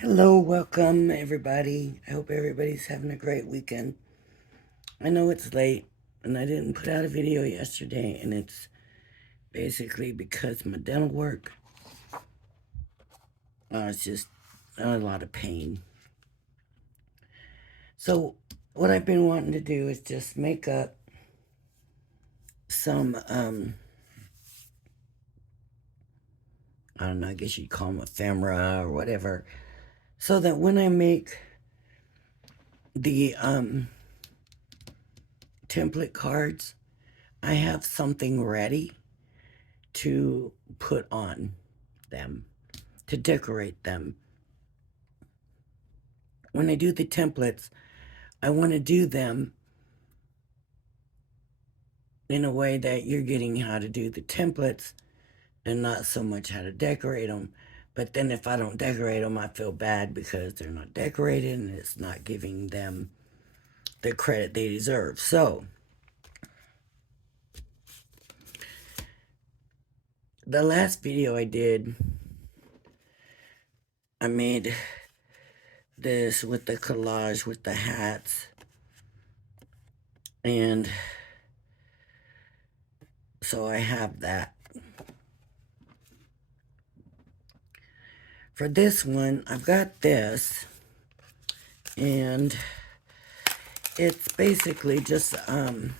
Hello, welcome everybody. I hope everybody's having a great weekend. I know it's late and I didn't put out a video yesterday, and it's basically because my dental work, it's just a lot of pain. So, what I've been wanting to do is just make up some, I don't know, I guess you'd call them ephemera or whatever, so that when I make the template cards, I have something ready to put on them, to decorate them. When I do the templates, I want to do them in a way that you're getting how to do the templates and not so much how to decorate them. But then if I don't decorate them, I feel bad because they're not decorated and it's not giving them the credit they deserve. So, the last video I did, I made this with the collage with the hats, and so I have that. For this one, I've got this, and it's basically just some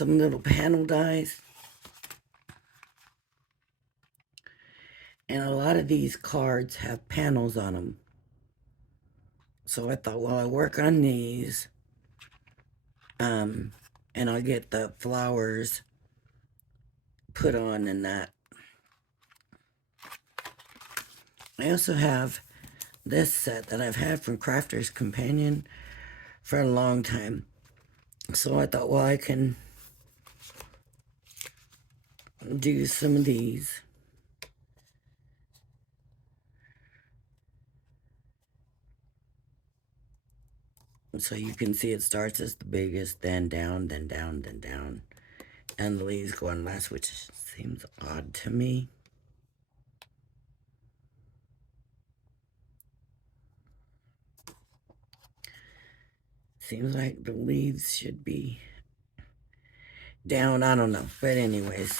little panel dies. And a lot of these cards have panels on them. So I thought, well, I work on these, and I'll get the flowers put on and that. I also have this set that I've had from Crafter's Companion for a long time. So I thought, well, I can do some of these. So you can see it starts as the biggest, then down, then down, then down. And the leaves go on last, which seems odd to me. Seems like the leaves should be down. I don't know. But anyways,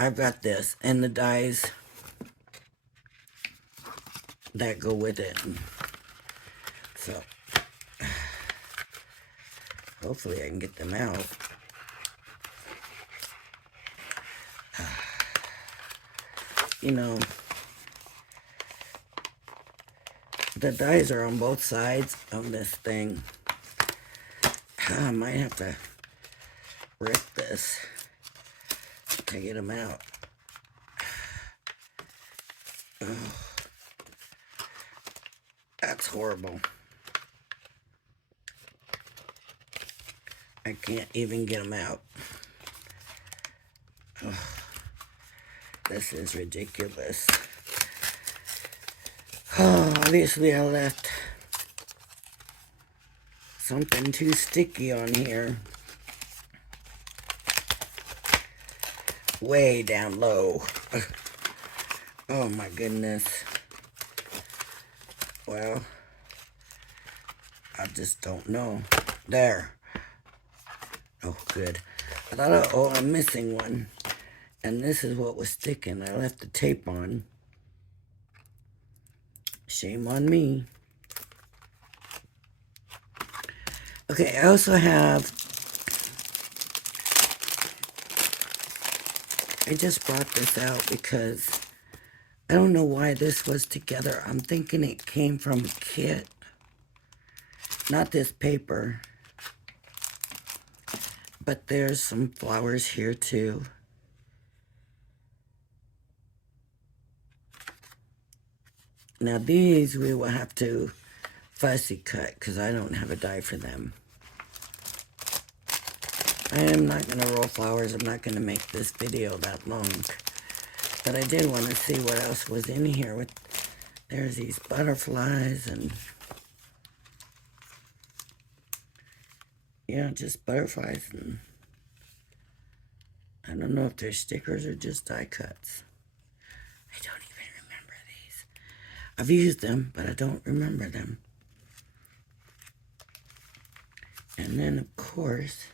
I've got this and the dies that go with it. So, hopefully I can get them out. You know, the dies are on both sides of this thing. I might have to rip this to get them out. Oh, that's horrible. I can't even get them out. Oh, this is ridiculous. Oh, obviously I left something too sticky on here. Way down low. Oh my goodness. Well, I just don't know. There. Oh, good. I thought, oh, I'm missing one. And this is what was sticking. I left the tape on. Shame on me. Okay, I also have, I just brought this out because I don't know why this was together. I'm thinking it came from a kit. Not this paper. But there's some flowers here too. Now these we will have to fussy cut because I don't have a die for them. I am not going to roll flowers. I'm not going to make this video that long. But I did want to see what else was in here. There's these butterflies and, yeah, just butterflies. And I don't know if they're stickers or just die cuts. I don't I've used them, but I don't remember them. And then, of course,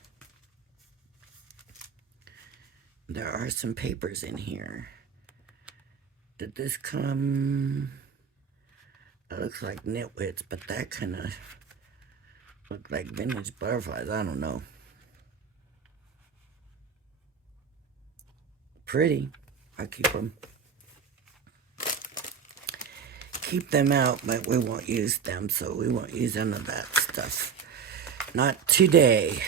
there are some papers in here. Did this come? It looks like nitwits, but that kind of looked like vintage butterflies. I don't know. Pretty. I keep them. Keep them out, but we won't use them, so we won't use any of that stuff. Not today.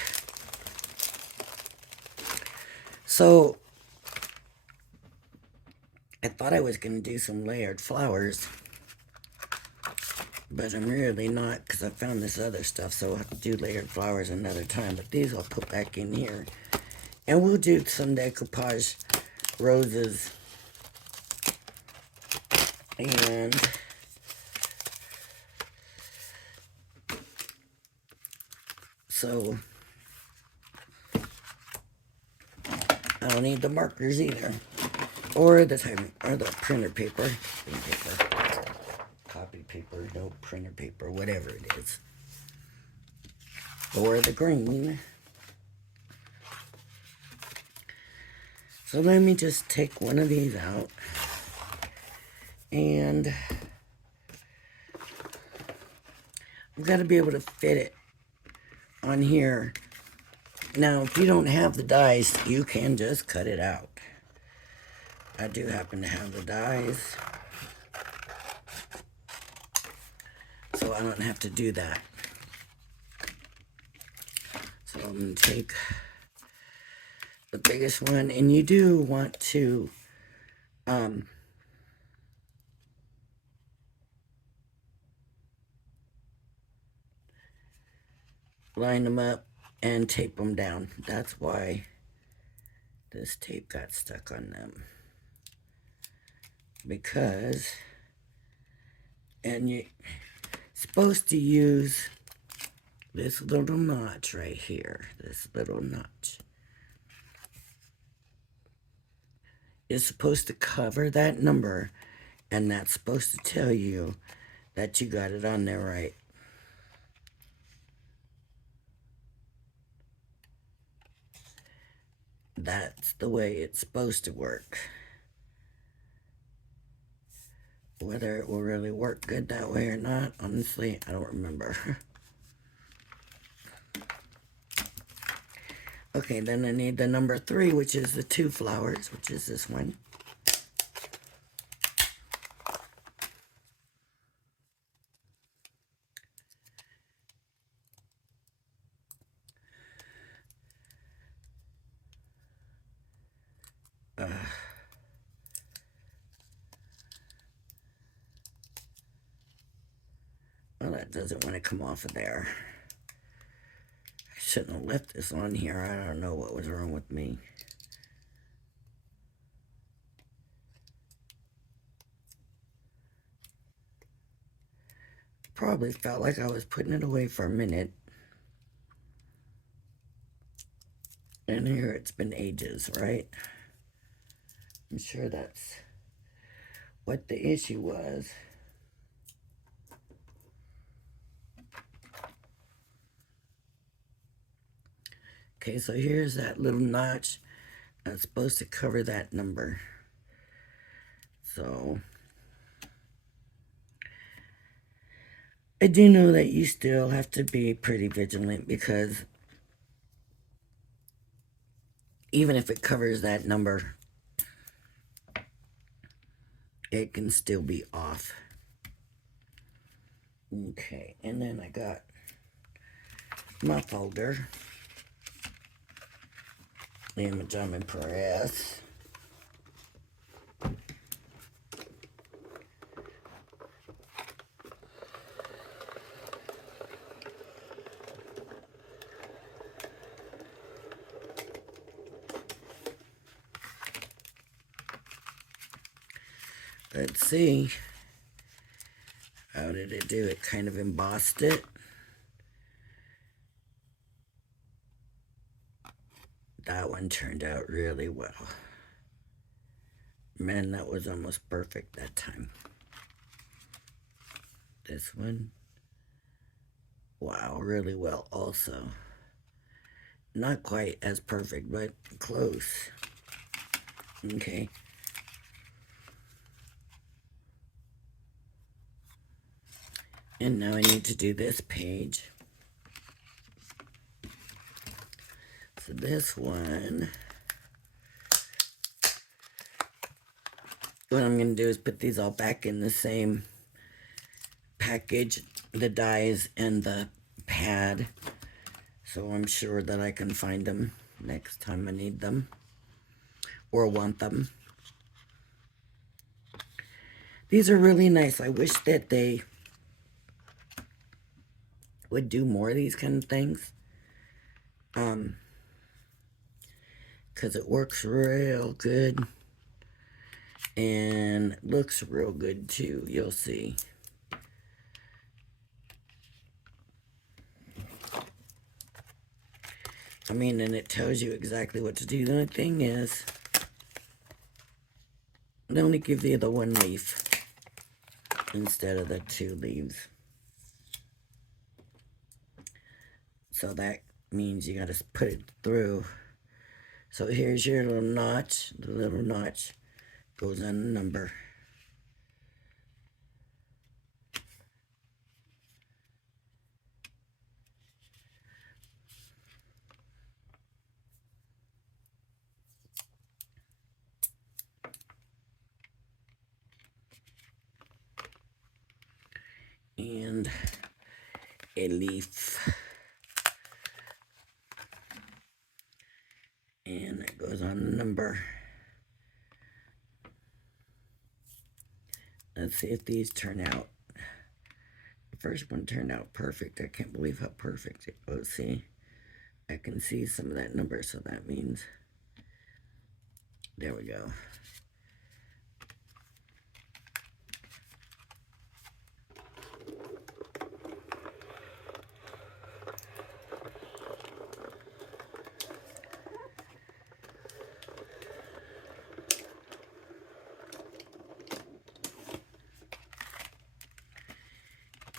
So, I thought I was going to do some layered flowers, but I'm really not, because I found this other stuff, so I'll have to do layered flowers another time. But these I'll put back in here. And we'll do some decoupage roses. And so I don't need the markers either, or the printer paper, copy paper, no printer paper, whatever it is, or the green. So let me just take one of these out, and I've got to be able to fit it on here. Now, if you don't have the dies, you can just cut it out. I do happen to have the dies, so I don't have to do that. So I'm going to take the biggest one, and you do want to line them up and tape them down. That's why this tape got stuck on them. Because, and you're supposed to use this little notch right here. This little notch is supposed to cover that number, and that's supposed to tell you that you got it on there right. That's the way it's supposed to work. Whether it will really work good that way or not, honestly, I don't remember. Okay, then I need the number 3, which is the 2 flowers, which is this one. Well, that doesn't want to come off of there. I shouldn't have left this on here. I don't know what was wrong with me. Probably felt like I was putting it away for a minute. And here it's been ages, right? I'm sure that's what the issue was. Okay, so here's that little notch that's supposed to cover that number. So I do know that you still have to be pretty vigilant, because even if it covers that number, it can still be off. Okay, and then I got my folder, the image I'm in press. Let's see. How did it do? It kind of embossed it. That one turned out really well. Man, that was almost perfect that time. This one, wow, really well also. Not quite as perfect, but close. Okay. And now I need to do this page. So this one, what I'm going to do is put these all back in the same package, the dies and the pad, so I'm sure that I can find them next time I need them or want them. These are really nice. I wish that they would do more of these kind of things, because it works real good and looks real good too. You'll see. I mean, and it tells you exactly what to do. The only thing is, they only give you the one leaf instead of the 2 leaves. So that means you got to put it through. So here's your little notch. The little notch goes on the number. And a leaf. And it goes on the number. Let's see if these turn out. The first one turned out perfect. I can't believe how perfect it was. See, I can see some of that number, so that means, there we go.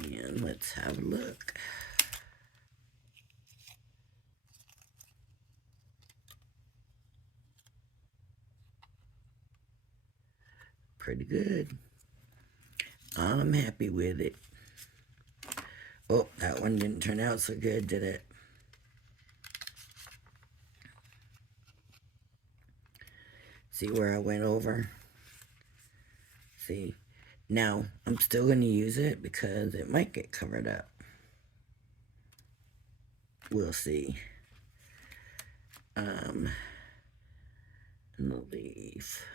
And let's have a look. Pretty good. I'm happy with it. Oh, that one didn't turn out so good, did it? See where I went over? See? Now, I'm still going to use it because it might get covered up. We'll see. And the leaf.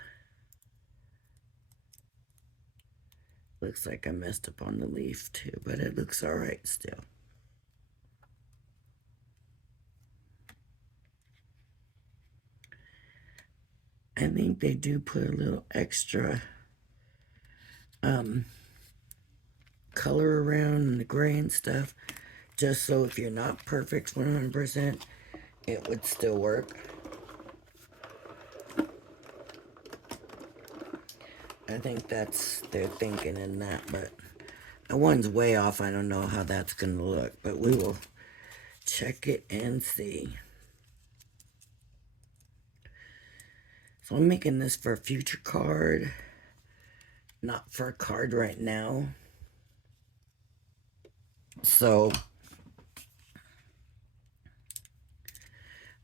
Looks like I messed up on the leaf too, but it looks alright still. I think they do put a little extra color around the gray and stuff, just so if you're not perfect 100%, it would still work. I think that's their thinking in that, but that one's way off. I don't know how that's going to look, but we will check it and see. So I'm making this for a future card, not for a card right now. So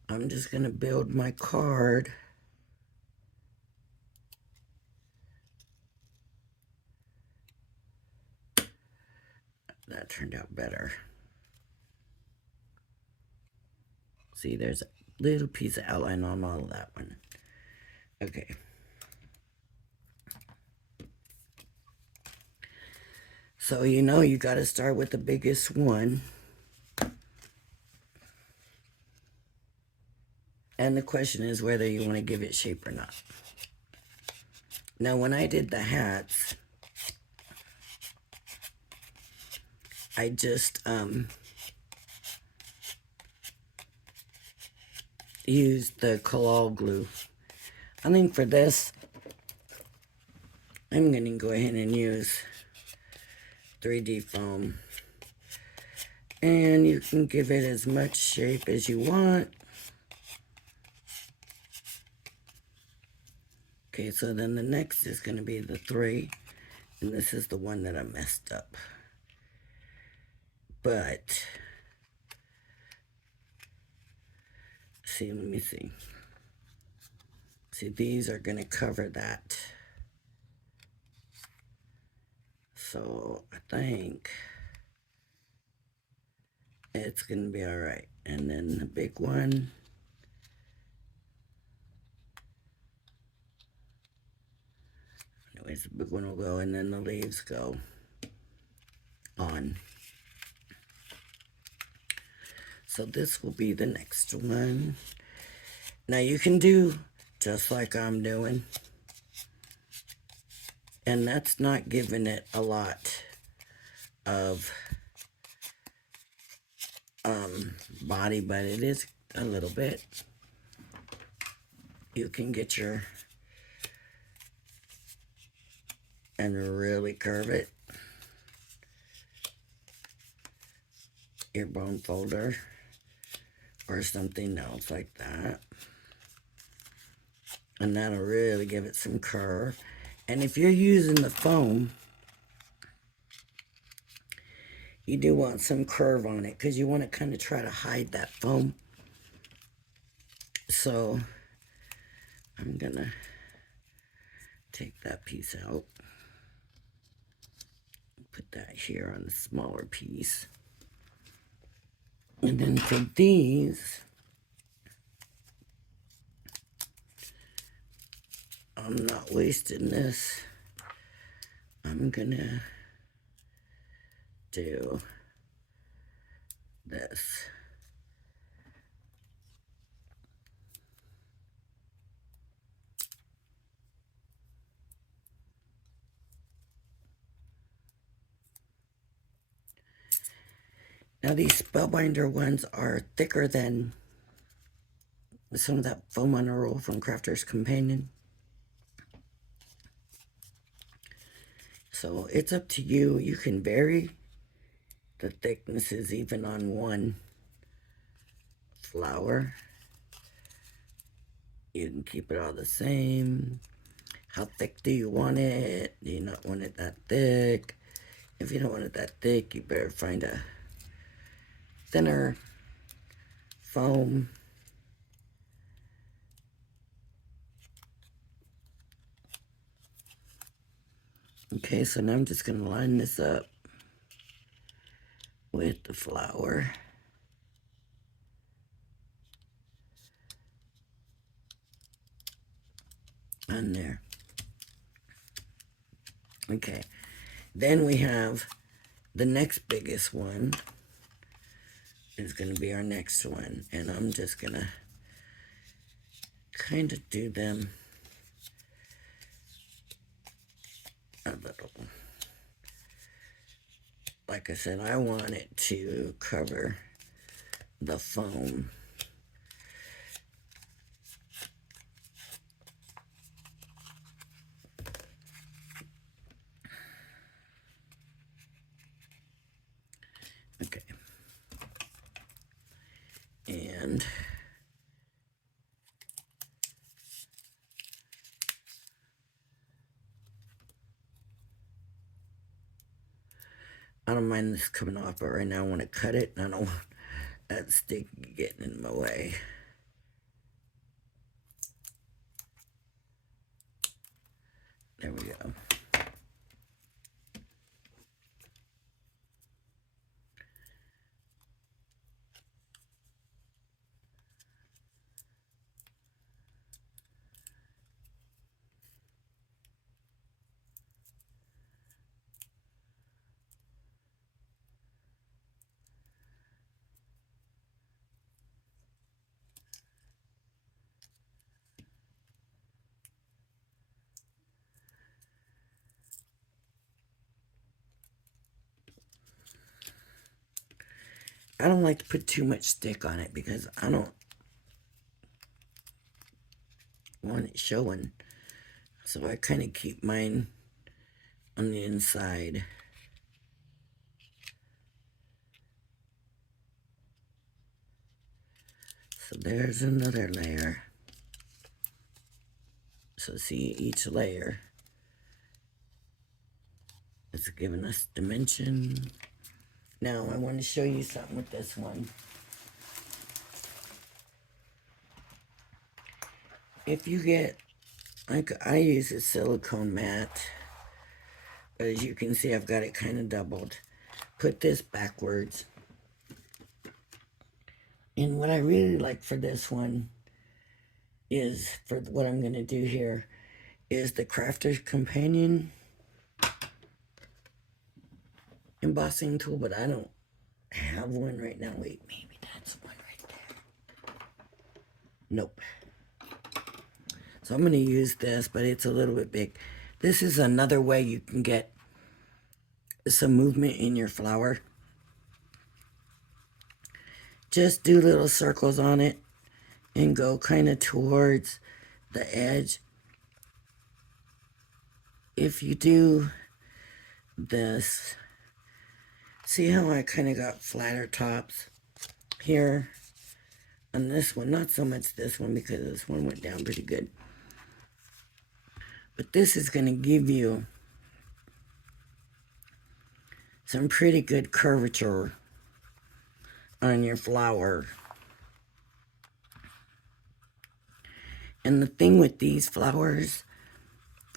I'm just going to build my card. That turned out better. See, there's a little piece of outline on all of that one. Okay. So you know you got to start with the biggest one. And the question is whether you want to give it shape or not. Now when I did the hats, I just used the collal glue. I think for this, I'm going to go ahead and use 3D foam. And you can give it as much shape as you want. Okay, so then the next is going to be the 3. And this is the one that I messed up. But, see, let me see. See, these are going to cover that. So, I think it's going to be all right. And then the big one. Anyways, the big one will go, and then the leaves go on. So this will be the next one. Now you can do just like I'm doing. And that's not giving it a lot of body, but it is a little bit. You can get your, and really curve it. Your bone folder or something else like that. And that'll really give it some curve. And if you're using the foam, you do want some curve on it because you want to kind of try to hide that foam. So I'm gonna take that piece out. Put that here on the smaller piece. And then for these, I'm not wasting this. I'm gonna do this. Now these Spellbinder ones are thicker than some of that foam on a roll from Crafter's Companion. So it's up to you. You can vary the thicknesses even on one flower. You can keep it all the same. How thick do you want it? Do you not want it that thick? If you don't want it that thick, you better find a thinner foam. Okay, so now I'm just going to line this up with the flower. On there. Okay, then we have the next biggest one is going to be our next one, and I'm just going to kind of do them a little. Like I said, I want it to cover the foam. Okay. And I don't mind this coming off, but right now I want to cut it, and I don't want that stick getting in my way. There we go. I don't like to put too much stick on it because I don't want it showing. So I kind of keep mine on the inside. So there's another layer. So see, each layer is giving us dimension. Now I want to show you something with this one. If you get, like I use a silicone mat, but as you can see I've got it kind of doubled. Put this backwards. And what I really like for this one is, for what I'm going to do here, is the Crafter's Companion embossing tool, but I don't have one right now. Wait, maybe that's one right there. Nope. So I'm going to use this, but it's a little bit big. This is another way you can get some movement in your flower. Just do little circles on it and go kind of towards the edge. If you do this, see how I kind of got flatter tops here on this one? Not so much this one, because this one went down pretty good. But this is going to give you some pretty good curvature on your flower. And the thing with these flowers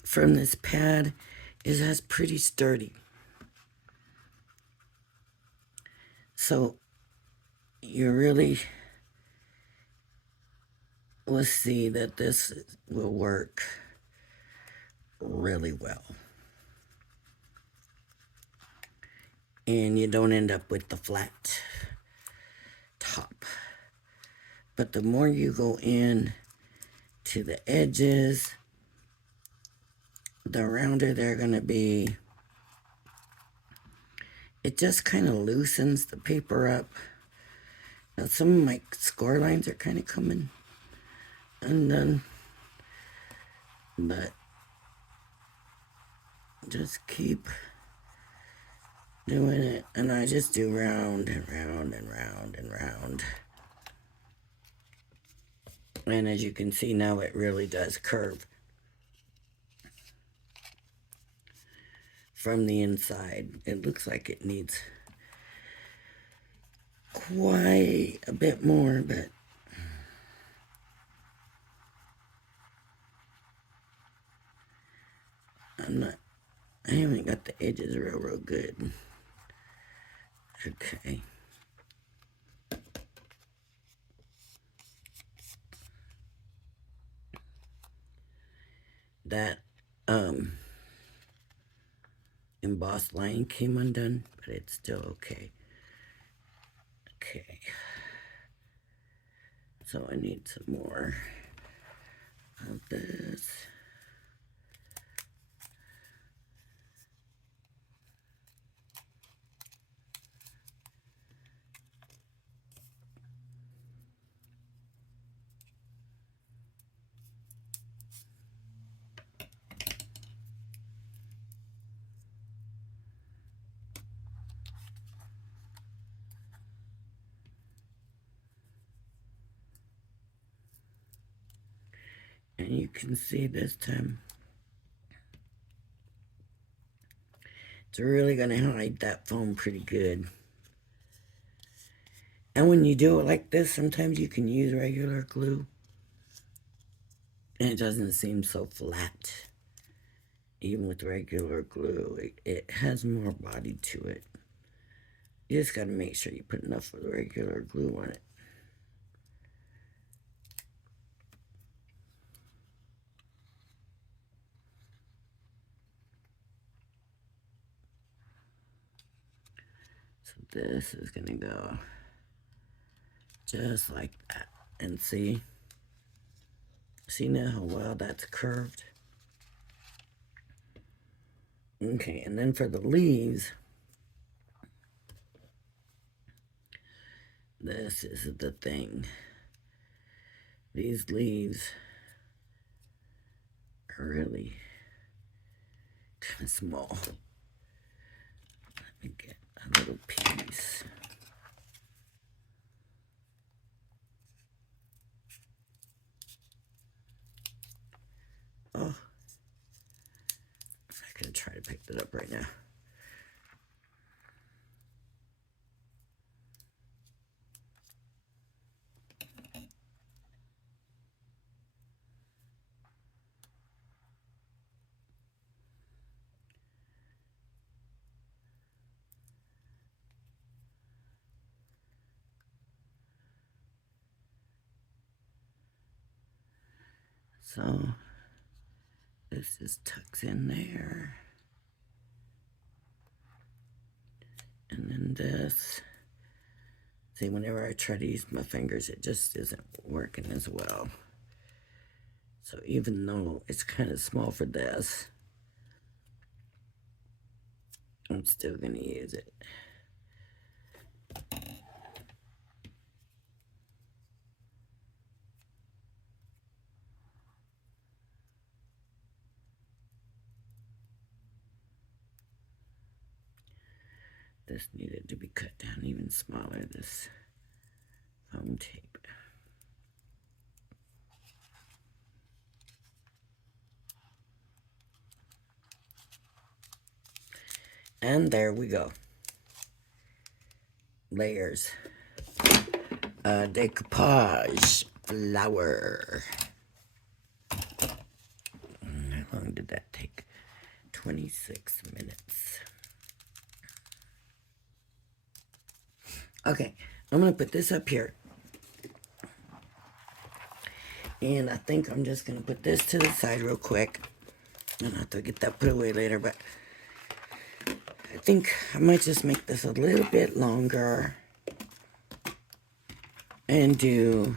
from this pad is that's pretty sturdy. So you really will see that this will work really well. And you don't end up with the flat top. But the more you go in to the edges, the rounder they're going to be. It just kind of loosens the paper up. Now some of my score lines are kind of coming undone, but just keep doing it. And I just do round and round and round and round. And as you can see now, it really does curve from the inside. It looks like it needs quite a bit more, but I haven't got the edges real good. Okay. That embossed line came undone, but it's still okay. Okay. So I need some more of this. And you can see this time, it's really going to hide that foam pretty good. And when you do it like this, sometimes you can use regular glue, and it doesn't seem so flat. Even with regular glue, it has more body to it. You just got to make sure you put enough of the regular glue on it. So this is going to go just like that. And see now how well that's curved? Okay, and then for the leaves, this is the thing. These leaves are really kind of small. Let me get a little piece. I'm gonna try to pick that up right now. So this just tucks in there. And then this. See, whenever I try to use my fingers, it just isn't working as well. So even though it's kind of small for this, I'm still going to use it. This needed to be cut down even smaller, this foam tape. And there we go. Layers. Decoupage flower. How long did that take? 26 minutes. Okay, I'm going to put this up here. And I think I'm just going to put this to the side real quick. I'll have to get that put away later, but I think I might just make this a little bit longer and do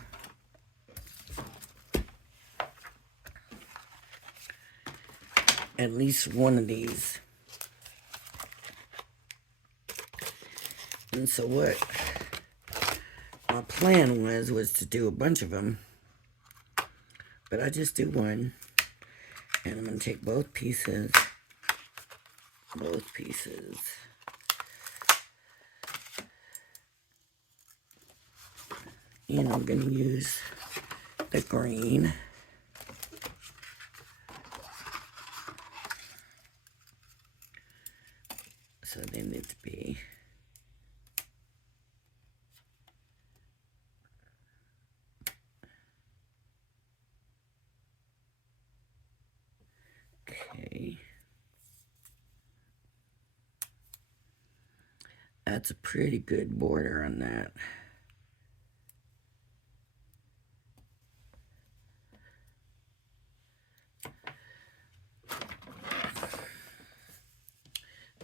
at least one of these. And so what my plan was to do a bunch of them, but I just do one, and I'm going to take both pieces, and I'm going to use the green. So they need to be okay. That's a pretty good border on that.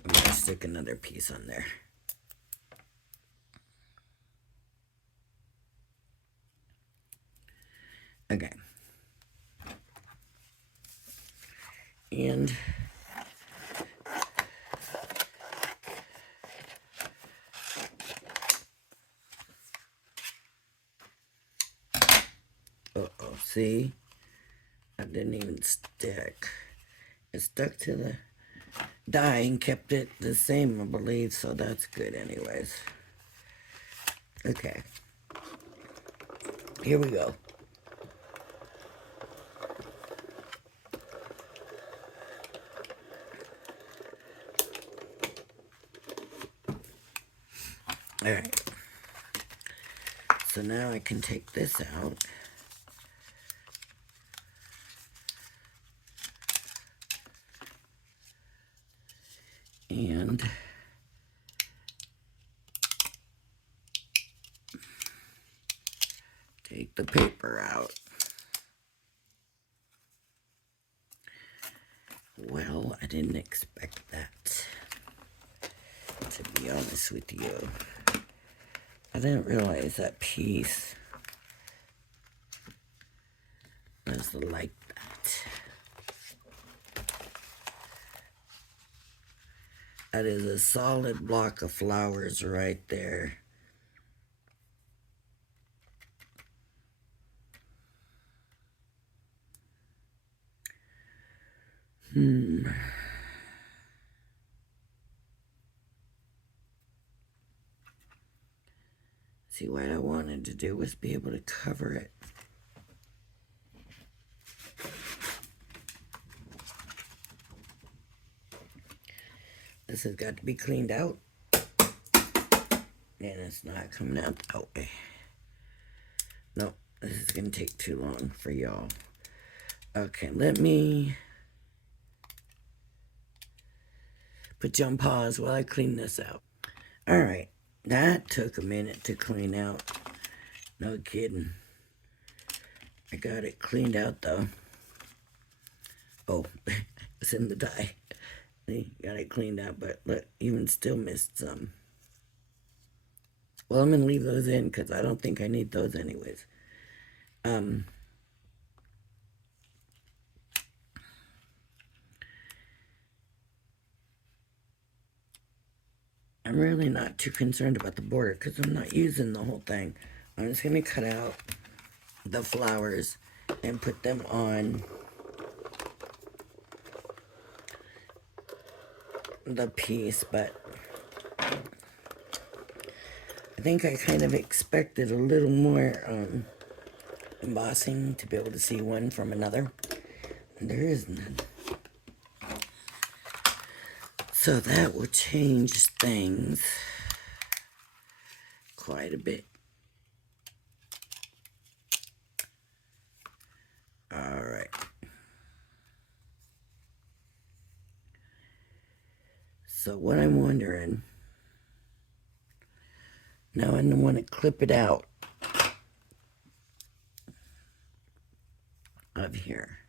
I'm going to stick another piece on there. Okay. And see? I didn't even stick. It stuck to the die and kept it the same, I believe, so that's good anyways. Okay. Here we go. Alright. So now I can take this out. And take the paper out. Well, I didn't expect that, to be honest with you. I didn't realize that piece was like that. That is a solid block of flowers right there. See, what I wanted to do was be able to cover it. This has got to be cleaned out. And it's not coming out that way. Nope, this is going to take too long for y'all. Okay, let me put you on pause while I clean this out. Alright, that took a minute to clean out. No kidding. I got it cleaned out though. Oh, it's in the dye. Got it cleaned out, but look, even still missed some. Well, I'm going to leave those in because I don't think I need those anyways. I'm really not too concerned about the border because I'm not using the whole thing. I'm just going to cut out the flowers and put them on the piece, but I think I kind of expected a little more embossing to be able to see one from another. And there is none. So that will change things quite a bit. Alright. So what I'm wondering, now I want to clip it out of here.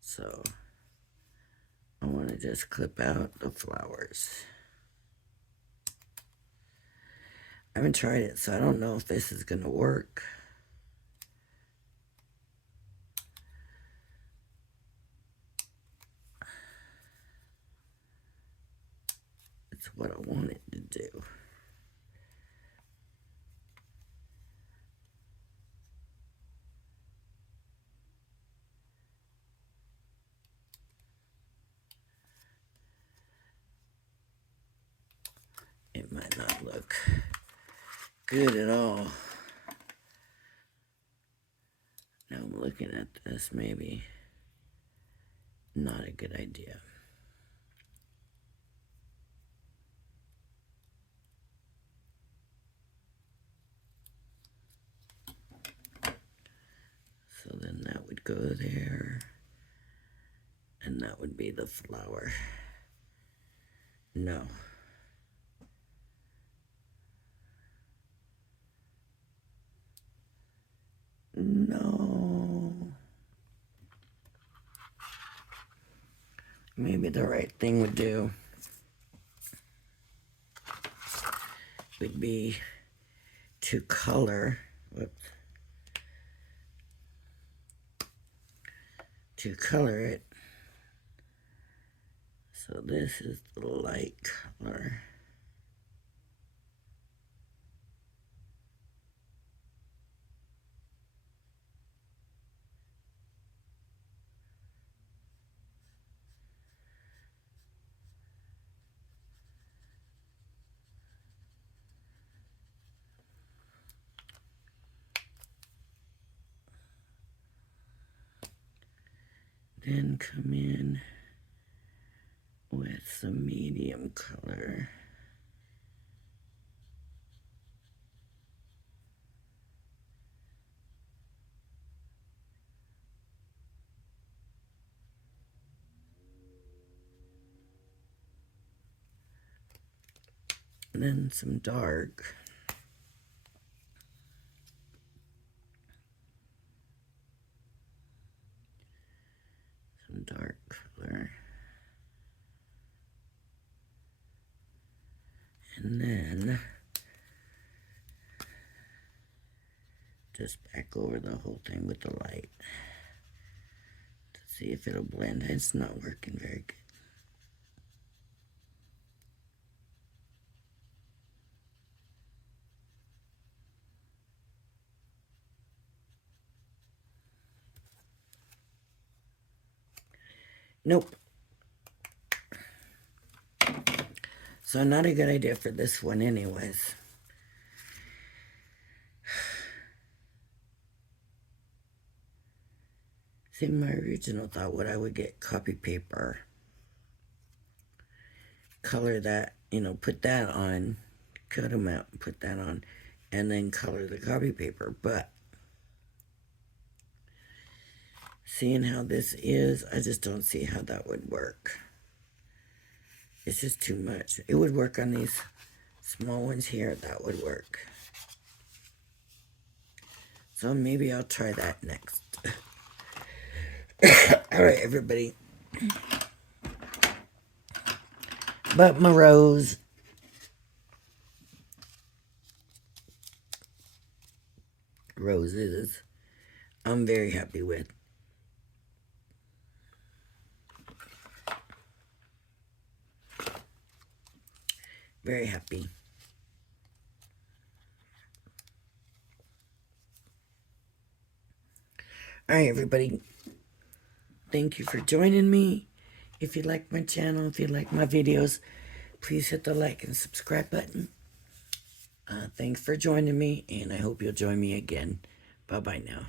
So I want to just clip out the flowers. I haven't tried it, so I don't know if this is going to work. It's what I want it to do. It might not look good at all. Now I'm looking at this, maybe not a good idea. So then that would go there, and that would be the flower. No. No. Maybe the right thing would do would be to color, whoops, to color it. So this is the light color. Then come in with some medium color. And then some dark. Some dark color. And then just back over the whole thing with the light to see if it'll blend. It's not working very good. Nope. So not a good idea for this one anyways. See, my original thought would I would get copy paper color that, put that on, cut them out, put that on, and then color the copy paper. But seeing how this is, I just don't see how that would work. It's just too much. It would work on these small ones here. That would work. So maybe I'll try that next. All right, everybody. But my roses, I'm very happy with. Very happy. All right, everybody. Thank you for joining me. If you like my channel, if you like my videos, please hit the like and subscribe button. Thanks for joining me, and I hope you'll join me again. Bye-bye now.